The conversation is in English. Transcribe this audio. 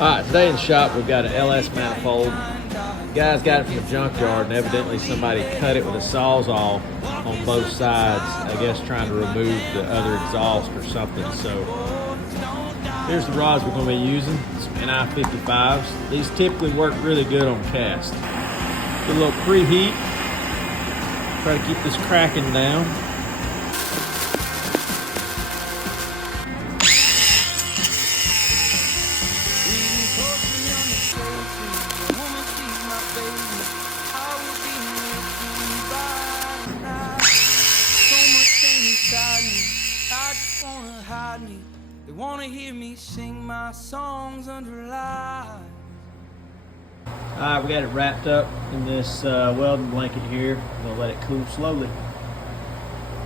Alright, today in the shop we've got an LS manifold. The guys got it from the junkyard and evidently somebody cut it with a sawzall on both sides, I guess trying to remove the other exhaust or something. So here's the rods we're going to be using, some NI55s. These typically work really good on cast. Get a little preheat, try to keep this cracking down. They wanna hear me sing my songs under light. Alright, we got it wrapped up in this welding blanket here. I'm gonna let it cool slowly.